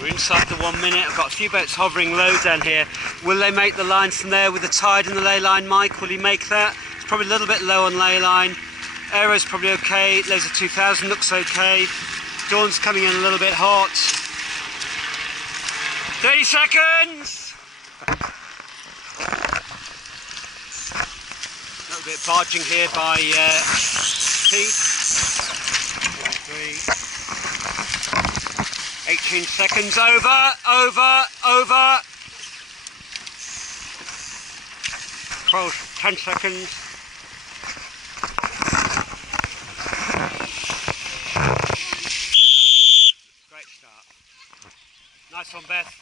We're inside the 1 minute. I've got a few boats hovering low down here. Will they make the line from there with the tide and the ley line, Mike? Will he make that? It's probably a little bit low on ley line. Aero's probably okay. Laser 2000 looks okay. Dawn's coming in a little bit hot. 30 seconds! A little bit barging here by Pete. 18 seconds, over. 10 seconds. Great start. Nice one, Beth.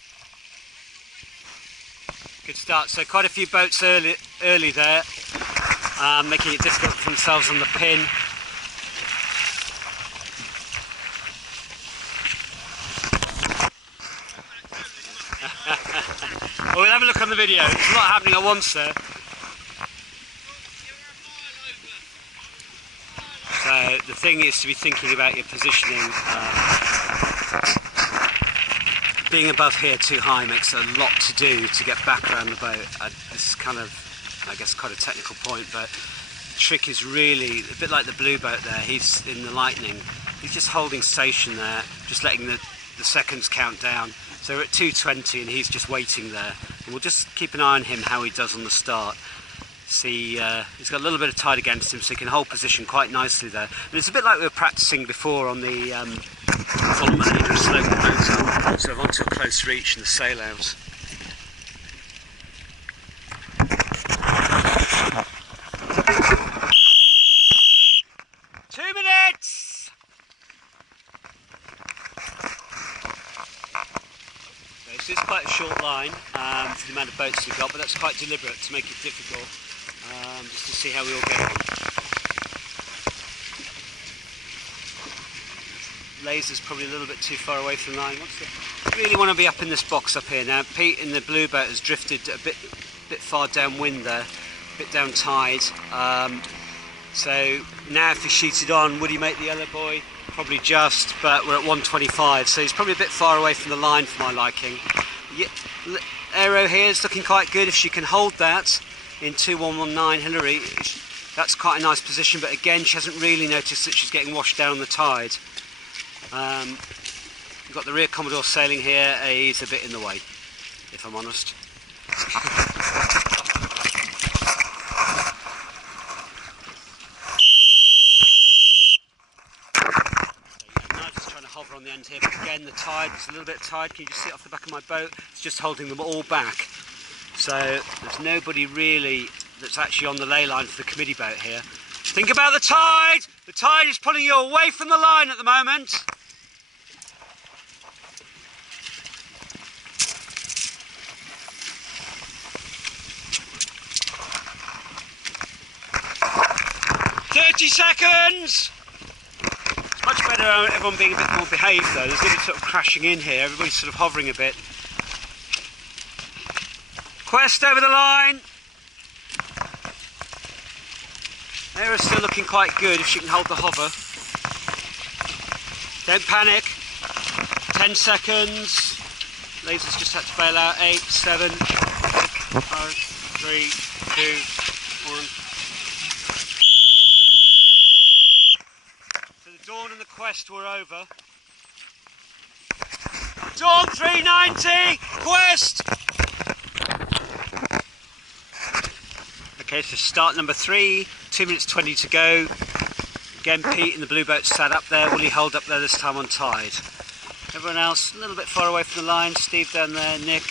Good start. So quite a few boats early there, making it difficult for themselves on the pin. Well, we'll have a look on the video. There's a lot happening at once there. So the thing is to be thinking about your positioning. Being above here too high makes a lot to do to get back around the boat. This is kind of, I guess, quite a technical point, but the trick is really a bit like the blue boat there. He's in the Lightning. He's just holding station there, just letting the seconds count down. So we're at 2:20 and he's just waiting there. And we'll just keep an eye on him, how he does on the start. See, he's got a little bit of tide against him, so he can hold position quite nicely there. And it's a bit like we were practicing before on the full maneuver, slope the boats up, sort of onto a close reach and the sail out. This is quite a short line for the amount of boats we've got, but that's quite deliberate to make it difficult, just to see how we all get on. Laser's probably a little bit too far away from the line. Really want to be up in this box up here now. Pete in the blue boat has drifted a bit far downwind there, a bit down tide. So now if he shooted on, would he make the yellow buoy? Probably just, but we're at 125, so he's probably a bit far away from the line for my liking. Yeah, Aero here is looking quite good. If she can hold that in 2119 Hillary, that's quite a nice position, but again she hasn't really noticed that she's getting washed down on the tide. We've got the rear Commodore sailing here. He's a bit in the way, if I'm honest. Hover on the end here, but again the tide, there's a little bit of tide. Can you just see it off the back of my boat? It's just holding them all back. So there's nobody really that's actually on the ley line for the committee boat here. Think about the tide! The tide is pulling you away from the line at the moment. "30 seconds! Much better everyone being a bit more behaved though. There's a little bit sort of crashing in here. Everybody's sort of hovering a bit. Quest over the line. Aera's still looking quite good if she can hold the hover. Don't panic. 10 seconds. Laser's just had to bail out. 8, 7, 6, 5, 3, 2, 1. Dawn and the Quest were over. Dawn 390, Quest! Okay, so start number 3, 2 minutes 20 to go. Again, Pete in the blue boat sat up there. Will he hold up there this time on tide? Everyone else a little bit far away from the line. Steve down there, Nick.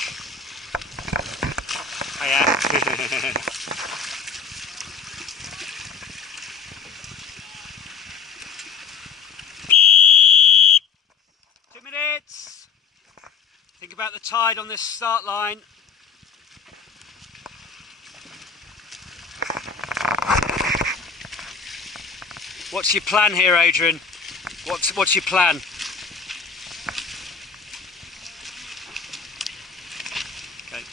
Hiya. 2 minutes. Think about the tide on this start line. What's your plan here, Adrian? What's your plan? Okay.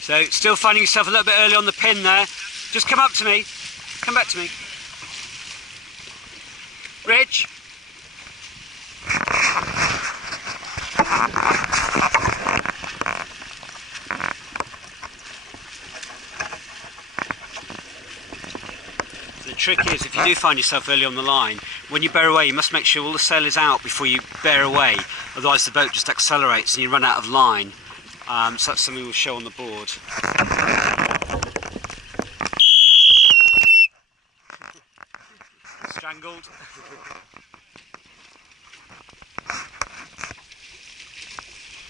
So, still finding yourself a little bit early on the pin there. Just come up to me. Come back to me. Rich. The trick is, if you do find yourself early on the line, when you bear away, you must make sure all the sail is out before you bear away. Otherwise, the boat just accelerates and you run out of line. So that's something we'll show on the board. Strangled.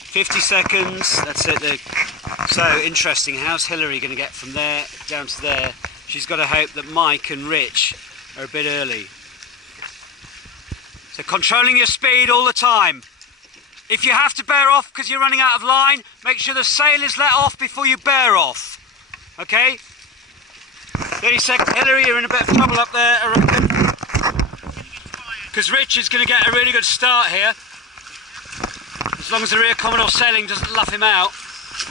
50 seconds, that's it. So interesting, how's Hillary going to get from there down to there? She's got to hope that Mike and Rich are a bit early. So controlling your speed all the time. If you have to bear off because you're running out of line, make sure the sail is let off before you bear off. Okay? 30 seconds. Hillary, you're in a bit of trouble up there, I reckon. Because Rich is going to get a really good start here. As long as the rear Commodore sailing doesn't luff him out.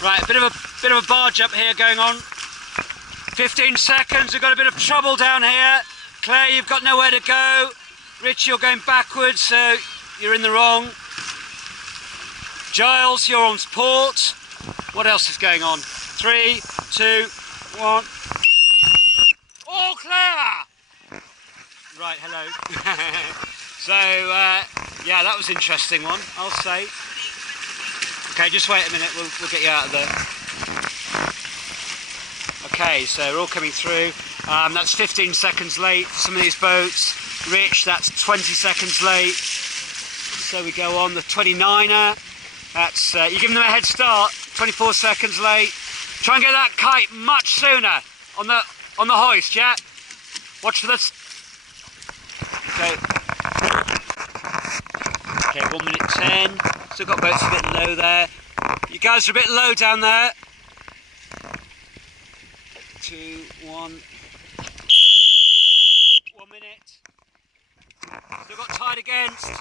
Right, a bit of a barge up here going on. 15 seconds, we've got a bit of trouble down here. Claire, you've got nowhere to go. Rich, you're going backwards, so you're in the wrong. Giles, you're on port. What else is going on? 3, 2, 1. Oh, Claire! Right, hello. So, yeah, that was an interesting one, I'll say. Okay, just wait a minute, we'll get you out of there. Okay, so we're all coming through. That's 15 seconds late for some of these boats. Rich, that's 20 seconds late. So we go on the 29er. That's you're giving them a head start. 24 seconds late. Try and get that kite much sooner on the hoist. Yeah. Watch for this. Okay. Okay. 1 minute 10. Still got boats a bit low there. You guys are a bit low down there. 2, 1. 1 minute. Still got tide against.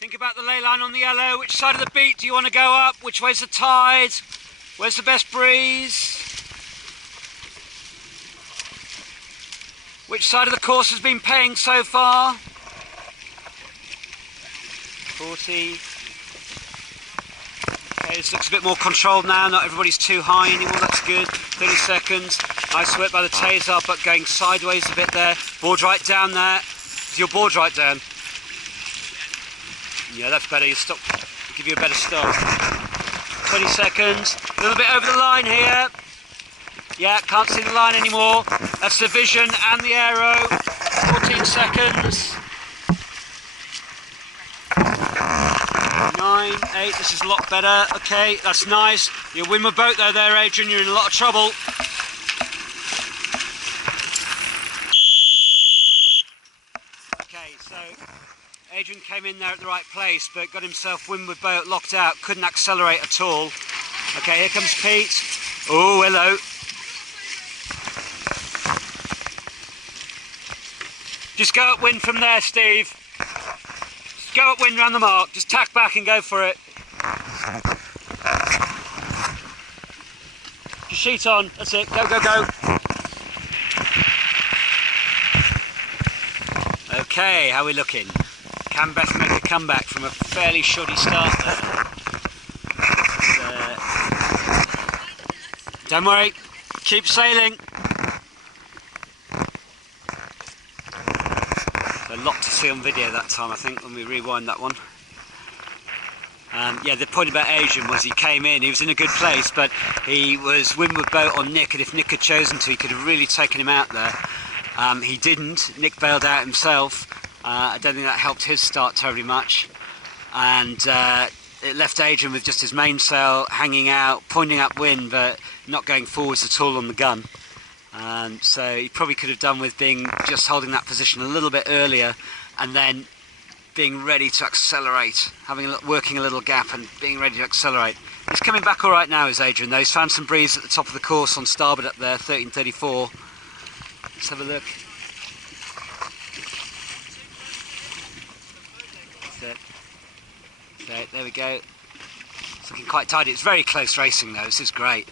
Think about the ley line on the yellow. Which side of the beat do you want to go up? Which way's the tide? Where's the best breeze? Which side of the course has been paying so far? 40. Okay, this looks a bit more controlled now. Not everybody's too high anymore. That's good. 30 seconds. Nice work by the taser, but going sideways a bit there. Board right down there. Is your board right down? Yeah, that's better. You stop. Give you a better start. 20 seconds. A little bit over the line here. Yeah, can't see the line anymore. That's the vision and the aero. 14 seconds. 9, 8. This is a lot better. Okay, that's nice. You'll win my boat though there, Adrian. You're in a lot of trouble. Okay, so Adrian came in there at the right place, but got himself windward boat locked out, couldn't accelerate at all. Okay, here comes Pete. Oh, hello. Just go upwind from there, Steve. Just go upwind round the mark. Just tack back and go for it. Just sheet on. That's it. Go, go, go. Okay, how are we looking? Can Beth make a comeback from a fairly shoddy start there? Don't worry, keep sailing. A lot to see on video that time, I think, when we rewind that one. Yeah, the point about Adrian was he came in, he was in a good place, but he was windward boat on Nick, and if Nick had chosen to, he could have really taken him out there. He didn't. Nick bailed out himself. I don't think that helped his start terribly much, and it left Adrian with just his mainsail hanging out, pointing upwind, but not going forwards at all on the gun. So he probably could have done with being just holding that position a little bit earlier, and then being ready to accelerate, working a little gap and being ready to accelerate. He's coming back all right now, is Adrian, though. He's found some breeze at the top of the course on starboard up there, 1334. Let's have a look. Okay, there we go. It's looking quite tidy. It's very close racing though. This is great.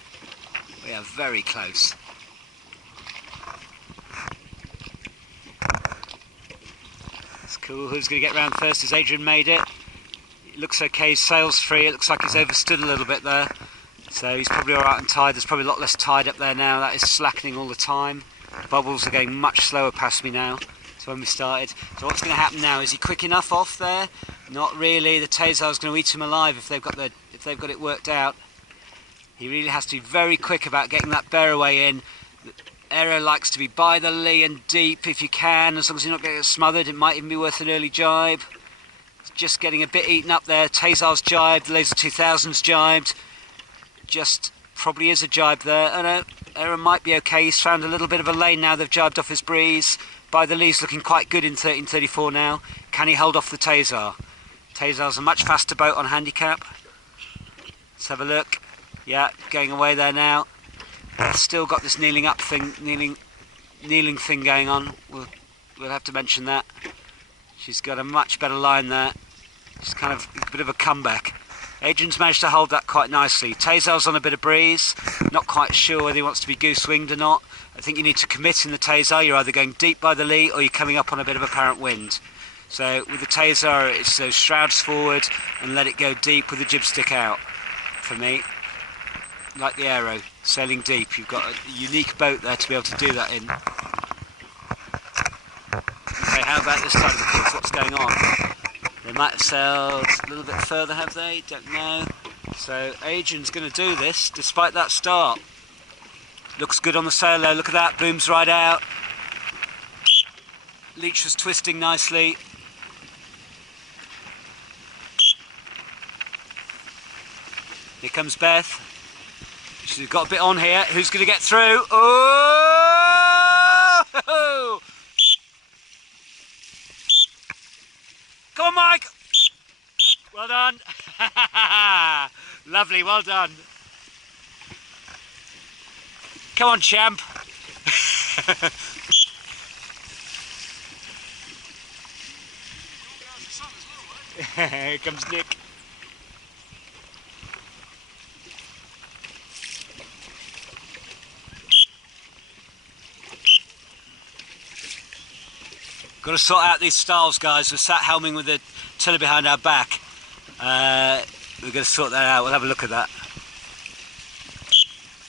We are very close. Let's Cool, who's going to get round first? Has Adrian made it? It looks okay, his sail's free, it looks like he's overstood a little bit there. So he's probably alright on tide, there's probably a lot less tide up there now, that is slackening all the time. Bubbles are going much slower past me now to when we started. So what's going to happen now, is he quick enough off there? Not really, the Tazar's going to eat him alive if they've got it worked out. He really has to be very quick about getting that bear away in. The Aero likes to be by the lee and deep if you can, as long as you're not getting smothered. It might even be worth an early jibe. It's just getting a bit eaten up there. Tazar's jibed, the Laser 2000's jibed. Just probably is a jibe there. Oh no, Aero might be okay. He's found a little bit of a lane now. They've jibed off his breeze. By the lee's looking quite good in 1334 now. Can he hold off the Tazar? Tazar's a much faster boat on handicap. Let's have a look. Yeah, going away there now. Still got this kneeling up thing, kneeling thing going on. We'll have to mention that. She's got a much better line there. She's kind of a bit of a comeback. Adrian's managed to hold that quite nicely. Tazar's on a bit of breeze. Not quite sure whether he wants to be goose-winged or not. I think you need to commit in the Tazar. You're either going deep by the lee or you're coming up on a bit of apparent wind. So with the Tazar, it's those shrouds forward and let it go deep with the jib stick out. For me, like the Aero, sailing deep. You've got a unique boat there to be able to do that in. Okay, how about this side of the course? What's going on? They might have sailed a little bit further, have they? Don't know. So Adrian's going to do this despite that start. Looks good on the sail though. Look at that, booms right out. Leech was twisting nicely. Here comes Beth. She's got a bit on here. Who's going to get through? Oh! Come on, Mike! Well done. Lovely, well done. Come on, champ. Here comes Nick. Got to sort out these styles, guys. We're sat helming with the tiller behind our back. We're going to sort that out. We'll have a look at that.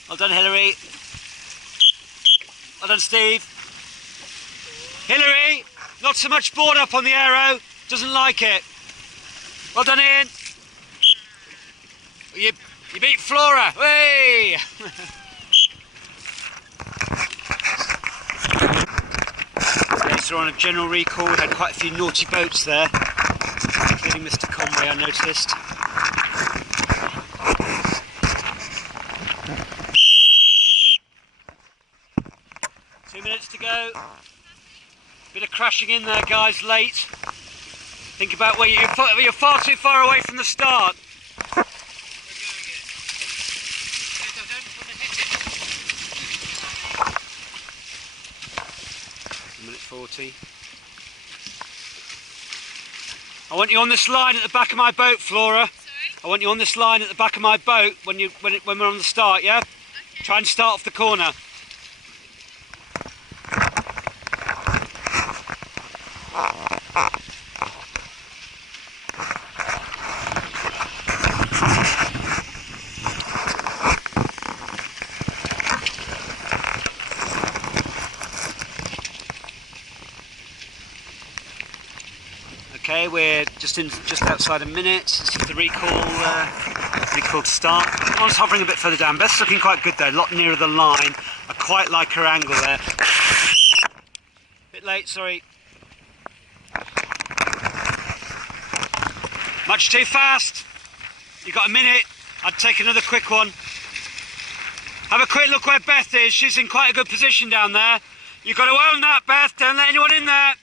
Well done, Hillary. Well done, Steve. Hillary, not so much board up on the Aero. Doesn't like it. Well done, Ian. You beat Flora. Hey! So on a general recall, we had quite a few naughty boats there, including Mr. Conway, I noticed. Two minutes to go. Bit of crashing in there, guys, late. Think about where you're far too far away from the start. Minute 40. I want you on this line at the back of my boat, Flora. Sorry? I want you on this line at the back of my boat when we're on the start, yeah? Okay. Try and start off the corner. Okay, we're just outside a minute. This is the recall to start. One's hovering a bit further down. Beth's looking quite good there, a lot nearer the line. I quite like her angle there. Bit late, sorry. Much too fast. You've got a minute. I'd take another quick one. Have a quick look where Beth is. She's in quite a good position down there. You've got to own that, Beth. Don't let anyone in there.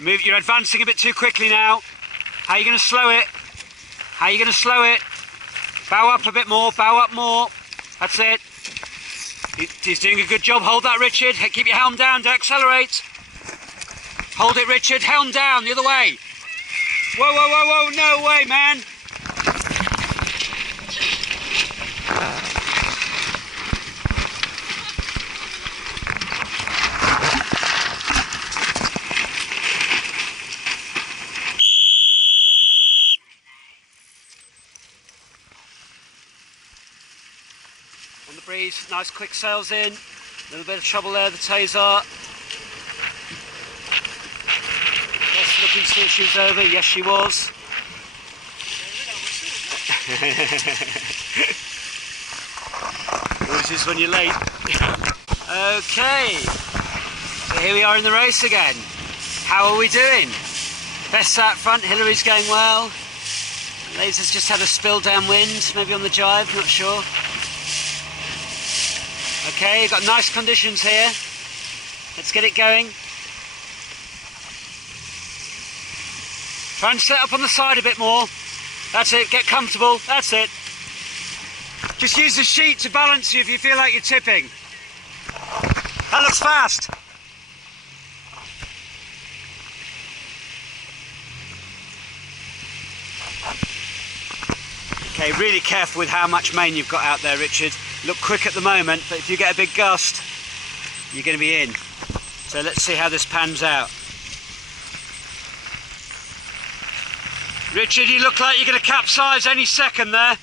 Move, you're advancing a bit too quickly now. How are you going to slow it? How are you going to slow it? Bow up a bit more, bow up more. That's it. He's doing a good job. Hold that, Richard. Keep your helm down, don't accelerate. Hold it, Richard. Helm down, the other way. Whoa, whoa, whoa, whoa, no way, man. nice quick sails in. A little bit of trouble there, the Tazar. Yes, looking to see if she was over. Yes, she was. Which is when you're late. Okay, so here we are in the race again. How are we doing? Best out front, Hillary's going well. Laser's just had a spill downwind, maybe on the jive, not sure. Okay, you've got nice conditions here. Let's get it going. Try and set up on the side a bit more. That's it, get comfortable, that's it. Just use the sheet to balance you if you feel like you're tipping. That looks fast. Okay, really careful with how much main you've got out there, Richard. Look quick at the moment, but if you get a big gust, you're going to be in. So let's see how this pans out. Richard, you look like you're going to capsize any second there.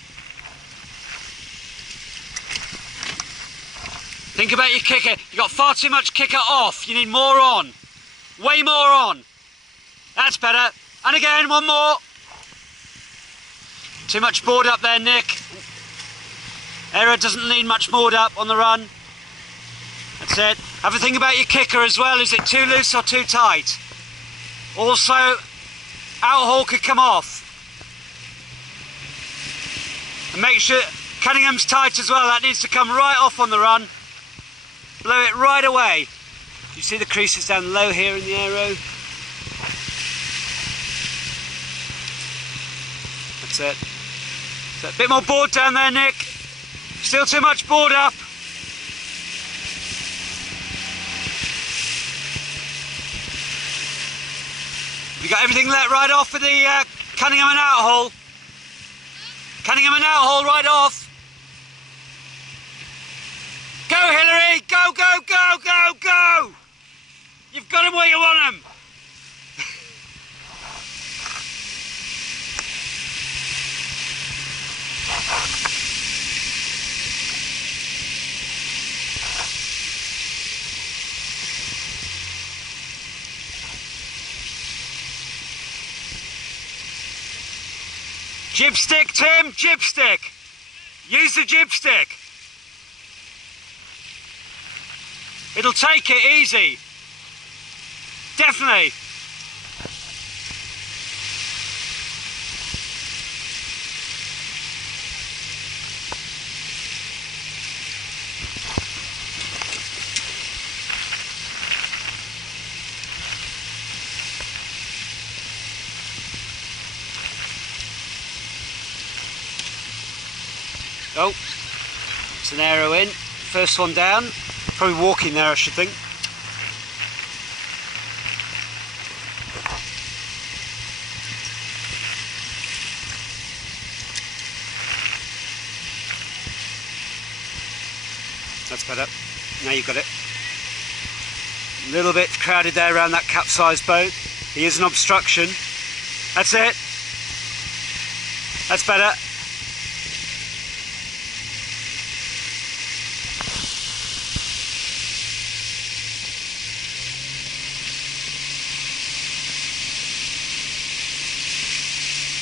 Think about your kicker. You've got far too much kicker off. You need more on. Way more on. That's better. And again, one more. Too much board up there, Nick. Error doesn't need much board up on the run. That's it. Have a think about your kicker as well. Is it too loose or too tight? Also, outhaul could come off. And make sure Cunningham's tight as well. That needs to come right off on the run. Blow it right away. You see the creases down low here in the aero? That's it. So a bit more board down there, Nick. Still too much board up. You got everything let right off for the Cunningham and outhaul. Cunningham and outhaul right off. Go, Hillary! Go, go, go, go, go! You've got them where you want them. Jib stick, Tim, jib stick. Use the jib stick. It'll take it easy. Definitely. Oh, it's an aero in. First one down. Probably walking there, I should think. That's better. Now you've got it. A little bit crowded there around that capsized boat. He is an obstruction. That's it. That's better.